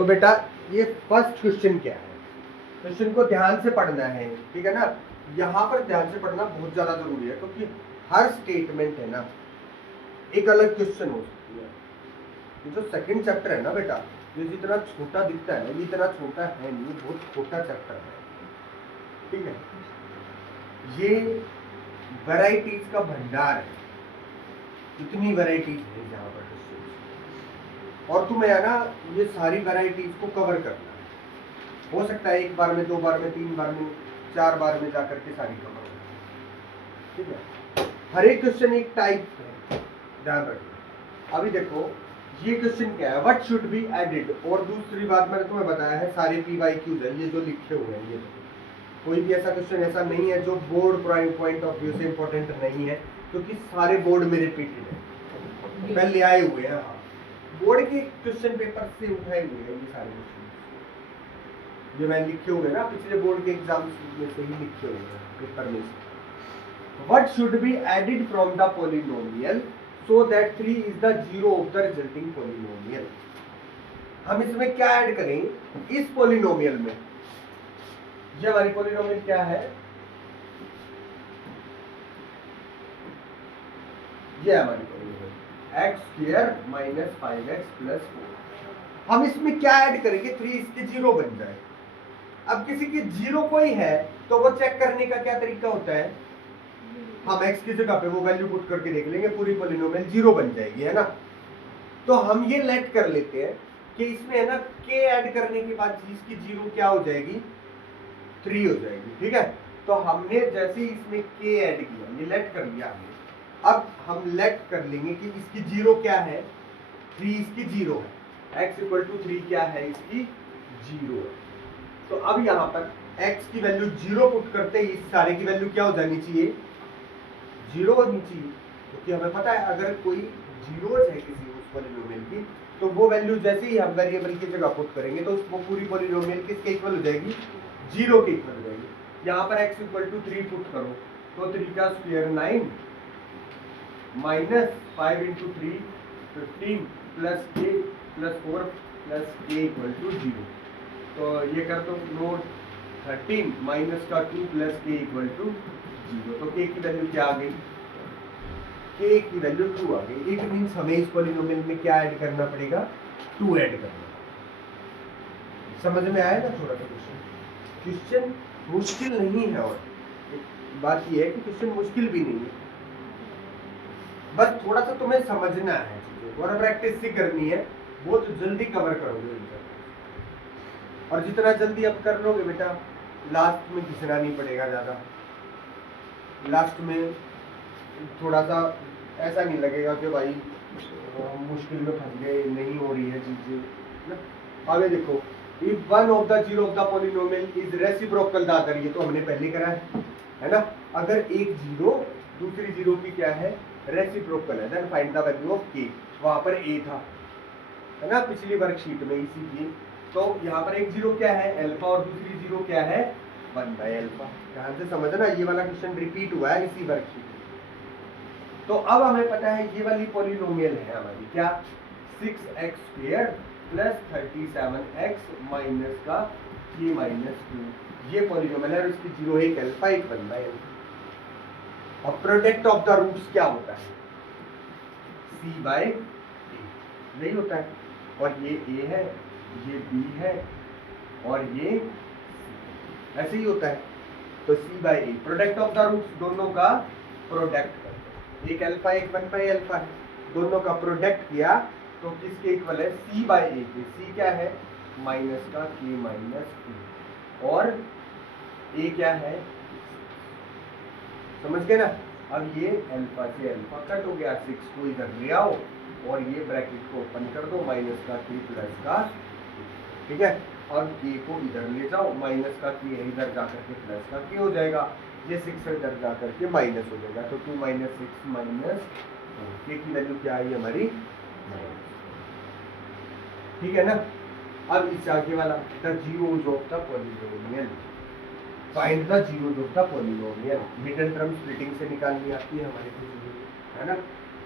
तो बेटा ये फर्स्ट क्वेश्चन क्या है, क्वेश्चन को ध्यान से पढ़ना है, ठीक है ना। यहाँ पर ध्यान से पढ़ना बहुत ज्यादा जरूरी है, क्योंकि हर स्टेटमेंट है ना एक अलग क्वेश्चन हो सकती है। ये जो सेकंड चैप्टर है ना बेटा, ये जितना छोटा दिखता है ना, ये इतना छोटा है नहीं, बहुत छोटा चैप्टर है, ठीक है। ये वैरायटीज का भंडार है, इतनी वैरायटीज है यहाँ पर क्वेश्चन, और तुम्हें है ना ये सारी वैरायटीज को कवर करना है। हो सकता है एक बार में, 2 बार में, 3 बार में, 4 बार में जाकर के सारी कवर हो, ठीक है। हर एक क्वेश्चन एक टाइप है, ध्यान रखना। अभी देखो ये क्वेश्चन क्या है, व्हाट शुड बी एडिड, और दूसरी बात मैंने तुम्हें बताया है सारे PYQs है, ये जो लिखे हुए हैं, ये कोई भी ऐसा क्वेश्चन ऐसा नहीं है जो बोर्ड पॉइंट ऑफ व्यू से इंपॉर्टेंट नहीं है, क्योंकि सारे बोर्ड में रिपीटेड है, पहले आए हुए हैं। हाँ, बोर्ड के क्वेश्चन पेपर से उठाए हुए हैं ये सारे क्वेश्चन, जो मैंने लिखे हुए ना पिछले बोर्ड के एग्जाम्स में से ही लिखे हुए हैं पेपर में से। What should be added from the polynomial so that 3 is the zero of the resulting polynomial. हम इसमें क्या ऐड करें इस पॉलिनोमियल में, ये हमारी पॉलिनोमियल क्या है, ये हमारी पॉलिनोमियल x² - 5x + 4। हम इसमें क्या ऐड करेंगे, 3 इसके जीरो बन जाए। अब किसी की जीरो कोई है तो वो चेक करने का क्या तरीका होता है, हम x की जगह पे वो वैल्यू पुट करके देख लेंगे, पूरी पॉलिनोमियल जीरो बन जाएगी, है ना। तो हम ये लेट कर लेते हैं कि इसमें है ना k ऐड करने के बाद इसकी जीरो क्या हो जाएगी, 3 हो जाएगी, ठीक है। तो हमने जैसे इसमें k ऐड किया, ये लेट कर लिया हमने, अब हम लेट कर लेंगे कि इसकी जीरो क्या है, 3 इसकी जीरो है, x = 3 क्या है, इसकी जीरो है। तो अब यहाँ पर x की वैल्यू जीरो पुट करते ही इस सारे की वैल्यू क्या हो जानी चाहिए, जीरो होनी चाहिए, क्योंकि हमें पता है अगर कोई जीरोज है किसी उस पॉलिनोमियल की, तो वो वैल्यू जैसे ही हम वेरिएबल की जगह पुट करेंगे तो वो पूरी पॉलिनोमियल किसके इक्वल हो जाएगी, जीरो के इक्वल हो जाएगी। यहाँ पर x = 3 पुट करो तो 3 का स्क्वायर 9 - 5 × 3 15 + k + 4 + k = 0। तो ये कर दो नोट 13 - 2 + k = 0। तो k की वैल्यू क्या आ गई, k की वैल्यू 2 आ गई। इट मींस हमें इस पॉलिनोमियल में क्या ऐड करना पड़ेगा, 2 ऐड करना। समझ में आया ना थोड़ा सा क्वेश्चन मुश्किल नहीं है, और बात ये है कि क्वेश्चन मुश्किल भी नहीं है, बस थोड़ा सा तुम्हें समझना है चीजों और प्रैक्टिस ही करनी है, बहुत जल्दी कवर करोगे इनका। और जितना जल्दी आप कर लोगे बेटा, लास्ट में घिसना नहीं पड़ेगा ज्यादा, लास्ट में थोड़ा सा ऐसा नहीं लगेगा कि भाई हम मुश्किल में फंस गए, नहीं हो रही है चीजें। आगे देखो, if one of the zero of the polynomial is reciprocal the other, ये तो हमने पहले करा है ना। अगर एक जीरो दूसरी जीरो की क्या है, रेसिप्रोकल है, then find the value of k। वहां पर a था, है ना, पिछली वर्कशीट में, इसीलिए तो यहाँ पर एक जीरो क्या है, अल्फा, और दूसरी जीरो क्या है, 1/α। ध्यान से समझना, ये वाला क्वेश्चन रिपीट हुआ है इसी वर्कशीट में। तो अब हमें पता है ये वाली पॉलिनोमियल है हमारी क्या, 6x² + 37x - k - 2, ये पॉलिनोमियल है और इसकी जीरो है, एक अल्फा, एक 1/α। अब प्रोडक्ट ऑफ द रूट्स क्या होता है, c/a नहीं होता है, और ये a है, ये b है, और ये ऐसे ही होता है। तो c/a product of the roots, दोनों का प्रोडक्ट करते हैं, एक अल्फा एक 1/α है, दोनों का प्रोडक्ट किया तो किसके इक्वल है, c/a के। c क्या है, माइनस का k - 2, और a क्या है, समझ गए ना। अब ये अल्फा से अल्फा कट हो गया, 6 को इधर ले आओ और ये ब्रैकेट को ओपन कर दो, माइनस का k प्लस का, ठीक है। और k को इधर ले जाओ, माइनस का k इधर जाकर के प्लस का k हो जाएगा, ये 6 इधर जाकर के माइनस हो जाएगा, तो 2 - 6 माइनस k की वैल्यू क्या आई हमारी, ठीक है ना। अब इस आगे वाला the zeros of the polynomial, find the zeros of the polynomial, middle term splitting से निकालनी आती है हमारे को, है ना।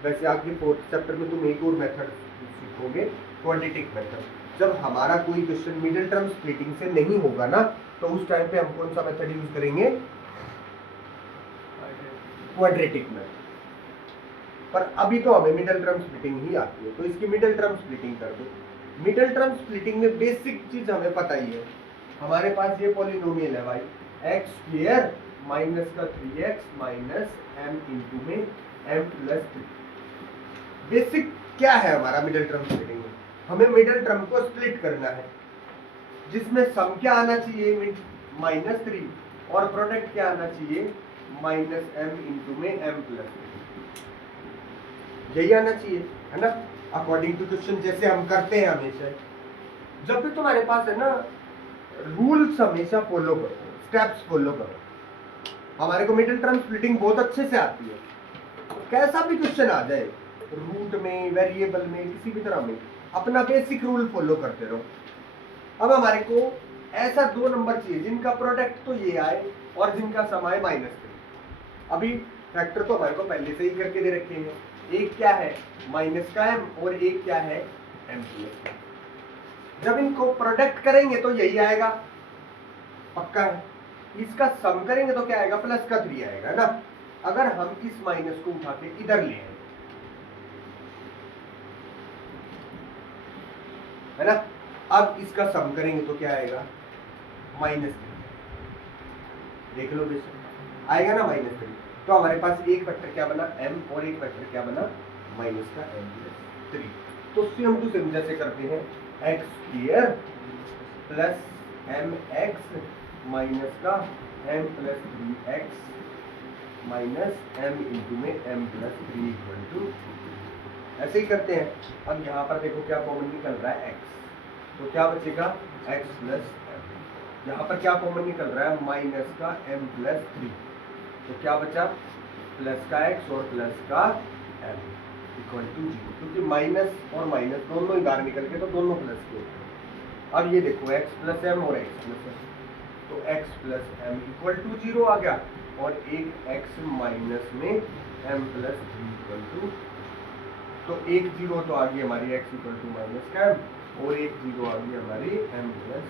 वैसे आगे 4th चैप्टर में तुम एक और मेथड सीखोगे, क्वाड्रेटिक मेथड। जब हमारा कोई क्वेश्चन मिडिल टर्म स्प्लिटिंग से नहीं होगा ना, तो उस टाइम पे हम कौन सा मेथड यूज करेंगे? Quadratic method. पर अभी तो हमें मिडिल टर्म स्प्लिटिंग ही आती है, तो इसकी मिडिल टर्म स्प्लिटिंग कर दो। मिडिल टर्म स्प्लिटिंग में बेसिक चीज हमें पता ही है, हमारे पास ये पॉलिनोमियल है भाई, एक्स स्क्वायर माइनस का 3x माइनस m इंटू में m प्लस 3। बेसिक क्या है हमारा मिडिल टर्म स्प्लिटिंग में? हमें मिडिल टर्म को स्प्लिट करना है, जिसमें सम क्या आना चाहिए? -3, और प्रोडक्ट क्या आना चाहिए? -m इंटू में m प्लस 3। यही आना चाहिए, है ना, अकॉर्डिंग टू क्वेश्चन, जैसे हम करते हैं हमेशा। जब भी तुम्हारे पास है ना, रूल्स हमेशा फॉलो करो, स्टेप्स फॉलो करो। हमारे को मिडिल टर्म स्प्लिटिंग बहुत अच्छे से आती है, कैसा भी क्वेश्चन आ जाए, रूट में, वेरिएबल में, किसी भी तरह में, अपना बेसिक रूल फॉलो करते रहो। अब हमारे को ऐसा 2 नंबर चाहिए जिनका प्रोडक्ट तो ये आए और जिनका सम आए -3। अभी फैक्टर तो हमारे को पहले से ही करके दे रखे हैं, एक क्या है माइनस का m और एक क्या है m प्लस। जब इनको प्रोडक्ट करेंगे तो यही आएगा, पक्का है। इसका सम करेंगे तो क्या आएगा? प्लस का 3 आएगा ना। अगर हम इस माइनस को उठा के इधर ले आए, है ना, अब इसका सम करेंगे तो क्या आएगा? -3। देख लो बेशक आएगा ना -3। तो हमारे पास एक वेक्टर क्या बना? m, और एक वेक्टर क्या बना? माइनस का m प्लस 3। तो सेम टू सेम जैसे करते हैं, x square plus mx minus का m plus 3x minus m into में m प्लस 3 इक्वल टू, ऐसे ही करते हैं। अब यहाँ पर देखो क्या कॉमन निकल रहा है? x, तो क्या बचेगा? x plus m। यहाँ पर क्या कॉमन निकल रहा है? माइनस का m प्लस 3, तो क्या बचा? प्लस का x और प्लस का m इक्वल टू 0, क्योंकि माइनस और माइनस दोनों ही बाहर निकल के तो दोनों प्लस के होते हैं। अब ये देखो x प्लस m और x प्लस m, तो x plus m equal to 0 आ गया, और एक x माइनस में m प्लस 3 इक्वल टू, तो एक 0 तो आ गई हमारी x इक्वल टू माइनस का m, और एक 0 आ गई हमारी m प्लस।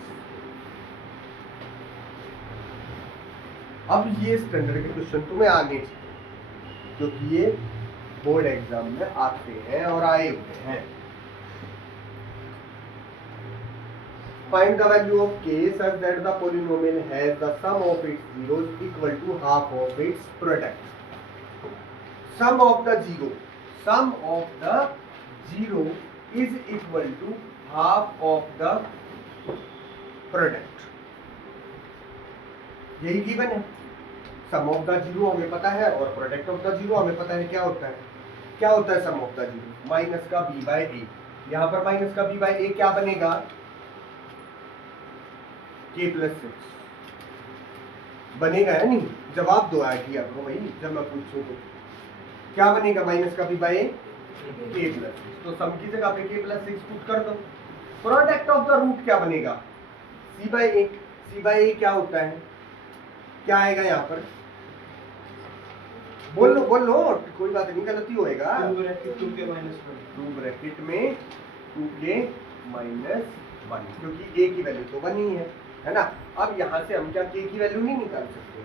अब ये स्टैंडर्ड के क्वेश्चन तुम्हें आने चाहिए, क्योंकि ये बोर्ड एग्जाम में आते हैं और आए हुए हैं। Find the value of k such that the polynomial has the sum of its zeros equal to half of its product. Sum of the zero is equal to half of the product. यही given है। सम of the zero हमें पता है और product of the zero हमें पता है। क्या होता है? क्या होता है सम ऑफ द जीरो? माइनस का b बाय ए। यहाँ पर माइनस का b बाय ए क्या बनेगा? k प्लस 6 बनेगा या नहीं? जवाब दो आया किया करो भाई, जब मैं पूछूं तो क्या बनेगा? माइनस का b बाय ए k प्लस 6, तो सम की जगह पे k प्लस 6 पुट कर दो। प्रोडक्ट ऑफ द रूट क्या बनेगा? c बाय ए। c बाय ए क्या होता है? क्या आएगा यहाँ पर? बोल लो कोई बात नहीं, गलती होएगा। 2k माइनस 1, 2 ब्रैकेट में 2k माइनस 1, क्योंकि a की वैल्यू तो 1 ही है ना। अब यहाँ से हम क्या k की वैल्यू नहीं निकाल सकते?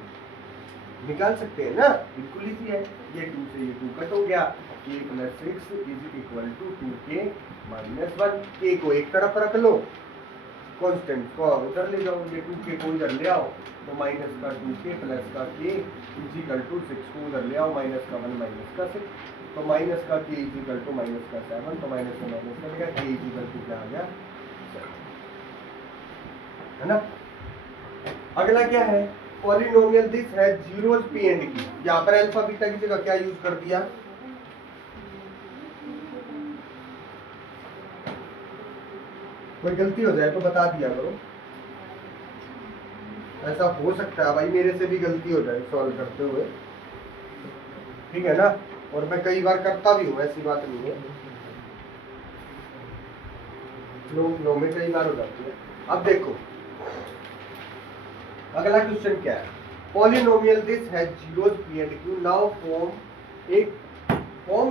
निकाल सकते हैं ना, बिल्कुल इजी है। ये 2 से ये 2 कट हो गया, k plus 6 is equal to 2k minus 1। k को एक तरफ रख लो, कांस्टेंट को उधर ले जाओ, ये 2k को इधर ले आओ, तो माइनस का 2k प्लस का k इज इक्वल टू 6 को उधर ले आओ, माइनस का 1 माइनस का 6, तो माइनस का k is equal to minus का 7, तो माइनस का माइनस का k इज इक्वल टू क्या आ गया? 7, है ना। अगला क्या है? पॉलिनोमियल दिस है जीरोस p एंड q। यहाँ पर अल्फा बीटा की जगह क्या यूज कर दिया? कोई गलती हो जाए तो बता दिया करो, ऐसा हो सकता है भाई मेरे से भी गलती हो जाए सॉल्व करते हुए, ठीक है ना। और मैं कई बार करता भी हूँ, ऐसी बात नहीं है, लो में कई बार हो जाती है। अब देखो अगला क्वेश्चन क्या है? Polynomial this has zeros p and q, now form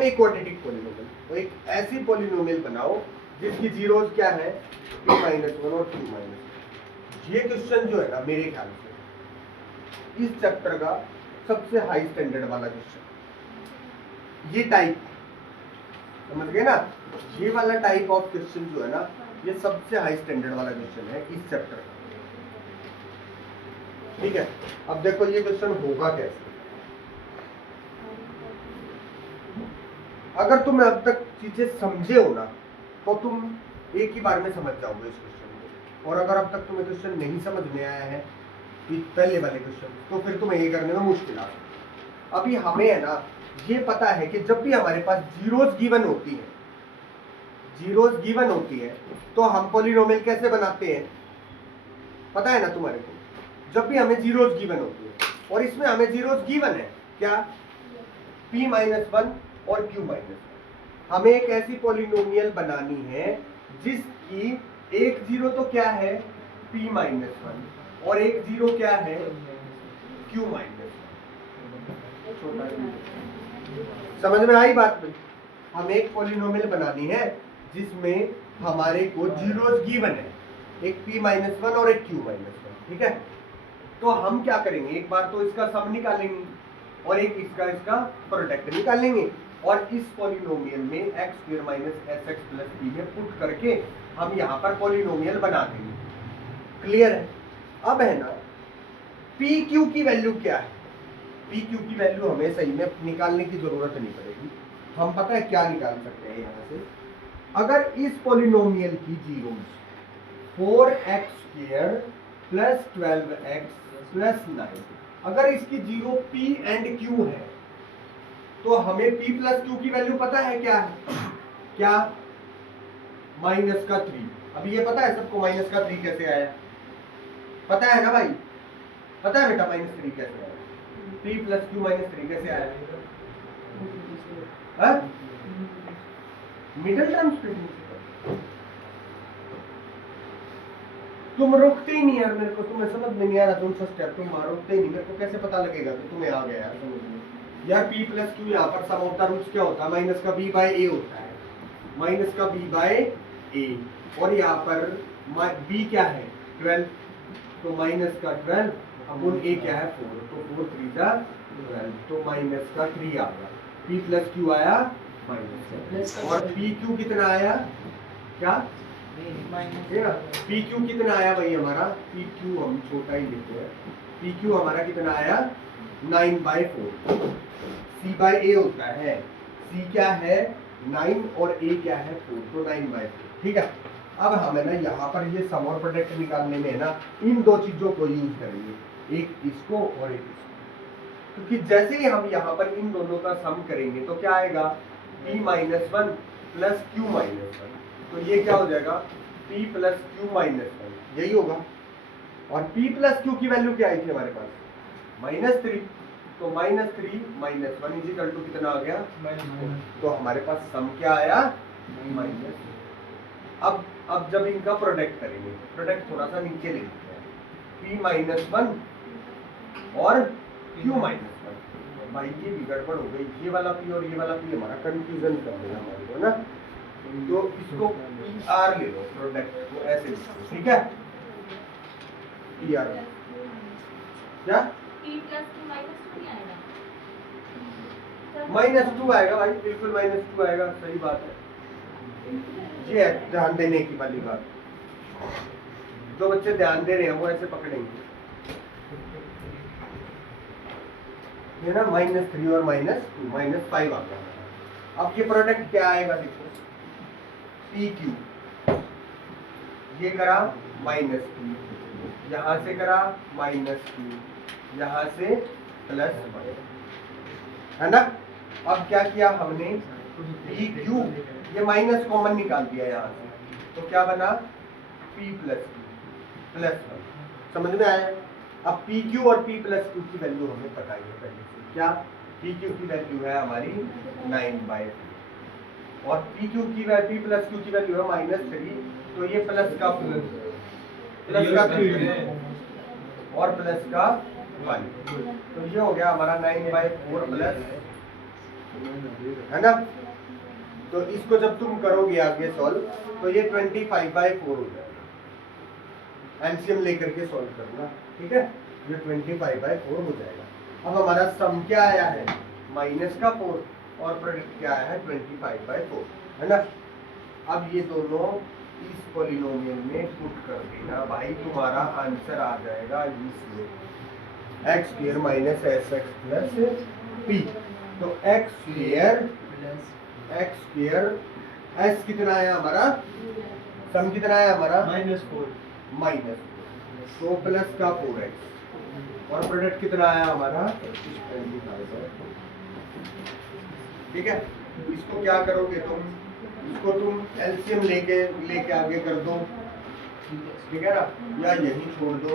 a quadratic polynomial. तो एक ऐसी पॉलिनोमियल बनाओ जिसकी जीरोज क्या है p माइनस वन और q माइनस। ये क्वेश्चन जो है ना मेरे ख्याल से इस चैप्टर का सबसे हाई स्टैंडर्ड वाला क्वेश्चन, ये टाइप समझ गए ना, ये वाला टाइप ऑफ क्वेश्चन जो है ना ये सबसे हाई स्टैंडर्ड वाला क्वेश्चन है इस चैप्टर का। ठीक है, अब देखो ये क्वेश्चन होगा कैसे। अगर तुम अब तक चीजें समझे हो ना तो तुम एक ही बार में समझ जाओगे इस क्वेश्चन को, और अगर अब तक तुम्हें क्वेश्चन नहीं समझ में आया है पहले वाले क्वेश्चन तो फिर तुम्हें ये करने में मुश्किल आ सकती। अभी हमें है ना ये पता है कि जब भी हमारे पास जीरोज गिवन होती है, जीरोज गिवन होती है तो हम पॉलिनोमियल कैसे बनाते हैं पता है ना तुम्हारे को। जब भी हमें जीरोज गिवन होती है, और इसमें हमें जीरोज गिवन है क्या, p माइनस वन और q माइनस वन। हमें एक ऐसी पॉलिनोमियल बनानी है जिसकी एक जीरो तो क्या है p माइनस वन और एक जीरो क्या है q माइनस वन। समझ में आई बात में? हमें एक पॉलिनोमियल बनानी है जिसमें हमारे को जीरोज गिवन है, एक p माइनस वन और एक q माइनस वन। ठीक है, तो हम क्या करेंगे, एक बार तो इसका सम निकालेंगे और एक इसका प्रोडक्ट निकालेंगे, और इस पॉलिनोमियल में X square minus S X plus B में पुट करके हम यहाँ पर पॉलिनोमियल बना देंगे। क्लियर है? अब है ना पी क्यू की वैल्यू क्या है, पी क्यू की वैल्यू हमें सही में निकालने की जरूरत नहीं पड़ेगी। हम पता है क्या निकाल सकते हैं यहाँ से, अगर इस पॉलिनोमियल की zeros 4x square plus 12x plus 9, अगर इसकी जीरो p एंड q है तो हमें p प्लस q की वैल्यू पता है क्या है, क्या माइनस का 3। अभी ये पता है सबको माइनस का 3 कैसे आया, पता है ना भाई, पता है बेटा माइनस 3 कैसे आया, 3 प्लस q माइनस 3 कैसे आया, मिडिल टर्म्स प्रिंसिपल। तुम रुकते ही नहीं यार, मेरे को तुम्हें समझ में नहीं आ रहा, तुम सा स्टेप तुम रुकते ही नहीं, मेरे को कैसे पता लगेगा कि तुम्हें आ गया यार समझ में। यार p प्लस q यहाँ पर सम ऑफ द रूट्स क्या होता है, माइनस का b बाय a होता है, माइनस का b बाय a, और यहाँ पर b क्या है 12, तो माइनस का 12 अपन a क्या है 4, तो 4 3 जा 12, तो माइनस का 3 आ गया, p प्लस q आया माइनस, और p q कितना आया, क्या पी क्यू कितना आया भाई हमारा, पी क्यू हम छोटा ही लेते हैं, पी क्यू हमारा कितना आया 9/4, सी बाय ए होता है, सी क्या है 9 और ए क्या है 4, तो 9/4। ठीक है, अब हमें ना यहाँ पर ये सम और प्रोडक्ट निकालने में ना इन दो चीजों को यूज करेंगे, एक इसको और एक इसको, क्योंकि जैसे ही हम यहाँ पर इन दोनों का सम करेंगे तो क्या आएगा p minus one plus Q minus one, तो ये क्या हो जाएगा p plus Q minus one, यही होगा। और p प्लस क्यू की वैल्यू क्या आई थी हमारे पास -3, तो -3 minus one is equal to कितना आ गया, तो हमारे पास सम क्या आया माइनस। अब जब इनका प्रोडक्ट करेंगे, प्रोडक्ट थोड़ा सा नीचे ले लेते हैं, p माइनस वन और q माइनस वन, भाई ये भी गड़बड़ हो गई, ये वाला p और ये वाला p हमारा कंफ्यूजन कर देगा हमारे को ना, तो इसको PR ले लो, प्रोडक्ट को ऐसे लिखो, ठीक है PR क्या -2 आएगा भाई, बिल्कुल -2 आएगा, सही बात है, ये है ध्यान देने की वाली बात, जो बच्चे ध्यान दे रहे हैं वो ऐसे पकड़ेंगे, ये ना -3 और -2 -5 आ गया। अब ये प्रोडक्ट क्या आएगा देखो, PQ ये करा -2, यहाँ से करा -2, यहाँ से +1, है ना। अब क्या किया हमने, PQ ये माइनस कॉमन निकाल दिया यहाँ से, तो क्या बना P प्लस Q +1, समझ में आया। अब PQ और P प्लस Q की वैल्यू हमें पता ही है पहले से, क्या PQ की वैल्यू है हमारी 9/4 और PQ की वैल्यू P प्लस Q की वैल्यू है -3, तो ये प्लस का 3 और प्लस का 1, तो ये हो गया हमारा 9/4 प्लस, है ना। तो इसको जब तुम करोगे आगे सॉल्व तो ये 25/4 हो जाएगा। एलसीएम लेकर के सॉल्व करना, ठीक है। ये 25/4 हो जाएगा। अब हमारा सम क्या आया है, -4, और प्रोडक्ट क्या आया है 25/4, है ना। अब ये दोनों इस पॉलिनोमियल में पुट कर देना भाई, तुम्हारा आंसर आ जाएगा इसमें x² - sx + p। तो x² s कितना आया हमारा, सम कितना आया हमारा -4 तो प्लस का 4x, और प्रोडक्ट कितना आया हमारा 25/4, ठीक है। इसको क्या करोगे तुम, इसको तुम एलसीएम लेके आगे कर दो, ठीक है ना, या यही छोड़ दो,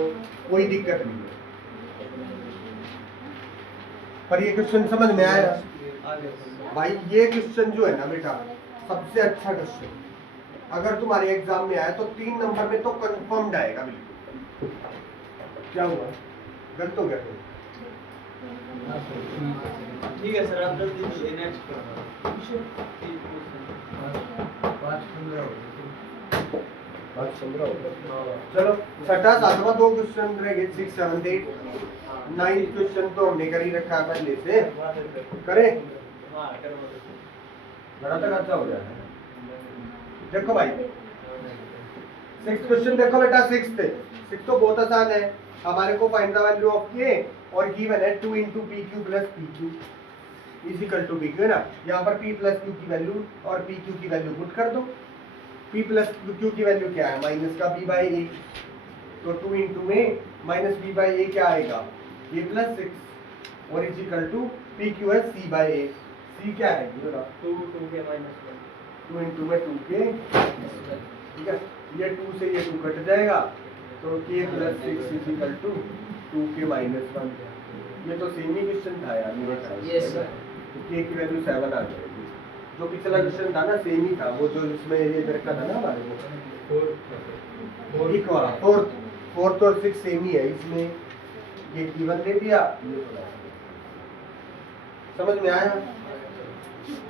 कोई दिक्कत नहीं है। पर ये क्वेश्चन समझ में आया भाई। ये क्वेश्चन जो है ना बेटा, सबसे अच्छा क्वेश्चन, अगर तुम्हारे एग्जाम में आया तो 3 नंबर में तो कंफर्म्ड आएगा बिल्कुल। क्या हुआ, गलत हो गया तो ठीक है सर, आप जल्दी से नेक्स्ट करो। 5-15 चलो, छठा सातवां 2 क्वेश्चन रह गए, 6, 7, 8, 9 क्वेश्चन तो हमने कर ही रखा है पहले से, करें बड़ा तक अच्छा हो जाएगा। देखो भाई 6 क्वेश्चन देखो बेटा, 6 तो बहुत आसान है। हमारे को find the value of k और गिवन है 2 × pq + pq = pq, है ना। यहाँ पर p + q की वैल्यू और pq की वैल्यू पुट कर दो। p + q की वैल्यू क्या है, -b/a, तो 2 × में -b/a क्या आएगा, a + 6, और pq है c/a, c क्या है 2 2 के -1 2 × में 2k, ठीक है। ये 2 से ये 2 कट जाएगा, तो k + 6 = 2k - 1। ये तो सेम ही क्वेश्चन था यार मेरे ख्याल से, यस सर। तो k की वैल्यू 7 आ जाएगी। जो पिछला क्वेश्चन था ना सेम ही था, वो जो इसमें ये रखा था ना हमारे को, एक वाला फोर्थ और 6 सेम ही है। इसमें ये गिवन दे दिया, ये थोड़ा समझ में आया।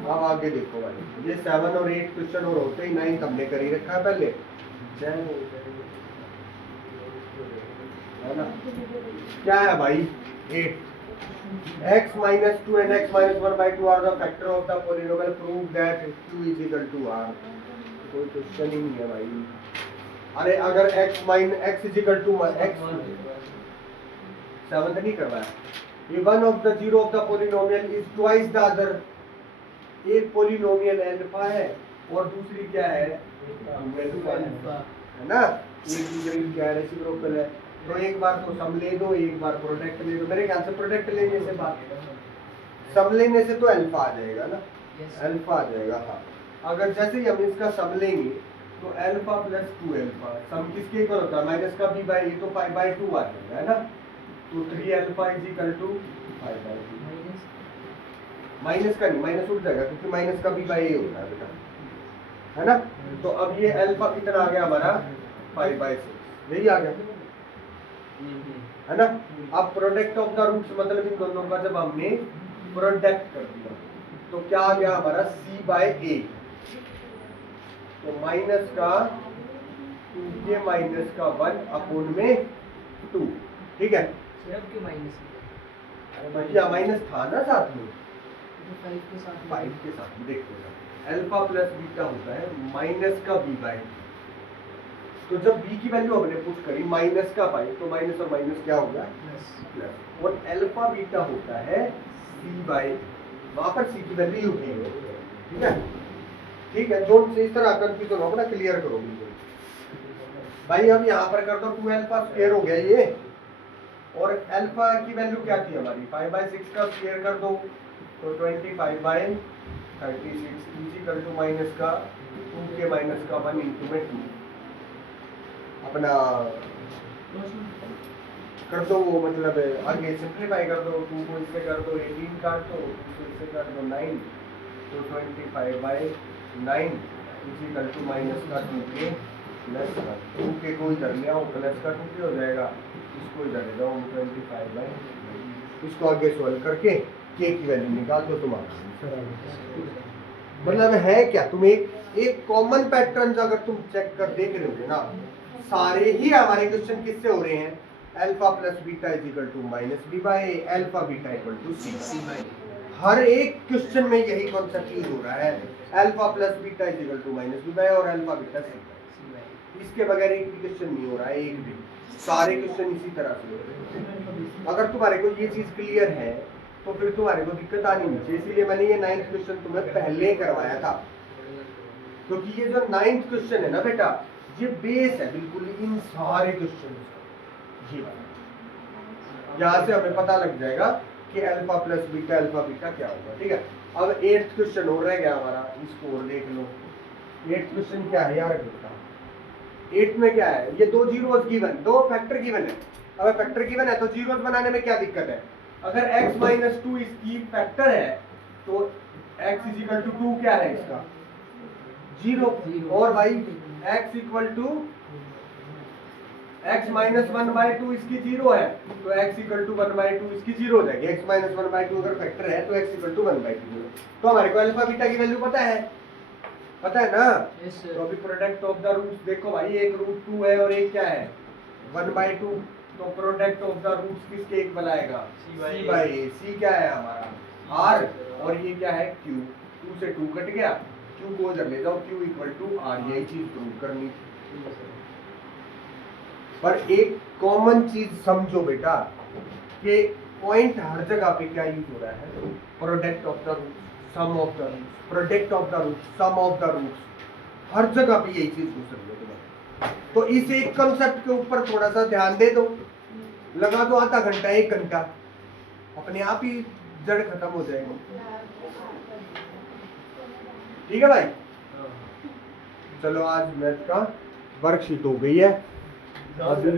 अब आगे देखो भाई, ये 7 और 8 क्वेश्चन और होते ही 9 हमने कर ही रखा है पहले, है ना। क्या है भाई 8, x - 2 and x - 1/2 are the factor of the polynomial, prove that q = r। कोई क्वेश्चन ही नहीं है भाई। अरे अगर x = x 7 नहीं करवाया, ये one of the zero of the polynomial is twice the other। एक पोलिनोमियल अल्फा है और दूसरी क्या है अल्फा, है ना। एक दूसरे की क्या रेसिप्रोकल है, तो एक बार तो सम ले दो, एक बार प्रोडक्ट ले दो। मेरे ख्याल से प्रोडक्ट लेने से बात, सम लेने से तो अल्फा आ जाएगा ना, अल्फा आ जाएगा। हाँ, अगर जैसे ही हम इसका सम लेंगे तो अल्फा + 2α, सम किसके इक्वल होता है, -b/a, तो 5/2 आ जाएगा, है ना। तो 3α = 5/2, माइनस का नहीं, माइनस उठ जाएगा क्योंकि माइनस का b/a होता है बेटा, है ना। तो अब ये अल्फा कितना आ गया हमारा 5/6, यही आ गया, है ना। अब प्रोडक्ट ऑफ द रूट्स, मतलब इन दोनों का जब हमने प्रोडक्ट कर दिया तो क्या आ गया हमारा c/a, तो माइनस का 2k - 1/2, ठीक है। भैया माइनस था ना साथ में, 5 के साथ देखो, अल्फा + बीटा होता है माइनस का b/, तो जब b की वैल्यू हमने पुट करी माइनस का 5, तो माइनस और माइनस क्या होगा प्लस, और अल्फा बीटा होता है c/, वहां पर c की वैल्यू यूं की है, ठीक है। ठीक है, जो इस तरह कंफ्यूजन होगा ना, क्लियर करो बिल्कुल भाई। अब यहाँ पर कर दो 2α² हो गया ये, और अल्फा की वैल्यू क्या थी हमारी 5/6 का स्क्वायर कर दो, तो 25/36 = -का 2k - 1 × 2 अपना कर दो, वो मतलब आगे सिंप्लीफाई कर दो, 2 को इससे कर दो 18 काट दो, 2 को इससे काट दो 9, तो 25/9 = -का 2k + 1, 2k को इधर ले आओ, प्लस का 2k हो जाएगा, इसको इधर ले जाओ 25/9, इसको आगे सॉल्व करके k की वैल्यू निकाल दो तुम्हारा। मतलब है क्या, तुम एक कॉमन पैटर्न अगर तुम चेक कर देख रहे होगे ना, सारे ही हमारे क्वेश्चन किससे हो रहे हैं, alpha plus beta is equal to minus b by a, alpha beta equal to c by a. हर एक क्वेश्चन में यही कॉन्सेप्ट यूज हो रहा है, alpha plus beta is equal to minus b by और अल्फा बीटा सी। इसके बगैर एक भी क्वेश्चन नहीं हो रहा है, एक भी, सारे क्वेश्चन इसी तरह से हो रहे हैं। अगर तुम्हारे को ये चीज क्लियर है तो फिर तुम्हारे को दिक्कत आनी नहीं चाहिए, इसीलिए मैंने ये 9th क्वेश्चन तुम्हें पहले करवाया था, क्योंकि ये जो 9th क्वेश्चन है ना बेटा, ये बेस है बिल्कुल इन सारे क्वेश्चन का। यहाँ से हमें पता लग जाएगा कि अल्फा प्लस बीटा क्या होगा, ठीक है। अब 8th क्वेश्चन हो रह गया हमारा, इसको और देख लो। 8th क्वेश्चन क्या है यार बेटा, 8 में क्या है, ये दो जीरोस गिवन, दो फैक्टर गिवन है। अब फैक्टर गिवन है तो जीरोस बनाने में क्या दिक्कत है, अगर x माइनस 2 इसकी फैक्टर है तो x इज इक्वल टू 2 क्या है इसका, 0, और भाई x equal to x minus 1/2 इसकी 0 है, तो x इक्वल टू 1/2 इसकी 0 हो जाएगी। x माइनस 1/2 अगर फैक्टर है तो x इक्वल टू 1/2। तो हमारे को अल्फा बीटा की वैल्यू पता है ना। तो अभी प्रोडक्ट ऑफ द रूट्स देखो भाई, एक रूट 2 है और एक क्या है 1/2, तो प्रोडक्ट ऑफ द रूट्स किसके इक्वल आएगा, c बाय a। c क्या है हमारा r, और ये क्या है q, 2 से 2 कट गया, q को उधर ले जाओ, q इक्वल टू r, यही चीज प्रूव करनी। पर एक कॉमन चीज समझो बेटा कि पॉइंट हर जगह पे क्या यूज हो रहा है, product of the roots, sum of the roots, product of the roots, sum of the roots, हर जगह पे यही चीज को समझो तुम्हारा। तो इस एक कंसेप्ट के ऊपर थोड़ा सा ध्यान दे दो, लगा दो आधा घंटा 1 घंटा, अपने आप ही जड़ खत्म हो जाएगी। ठीक है भाई, चलो आज मैथ का वर्कशीट हो गई है। अभी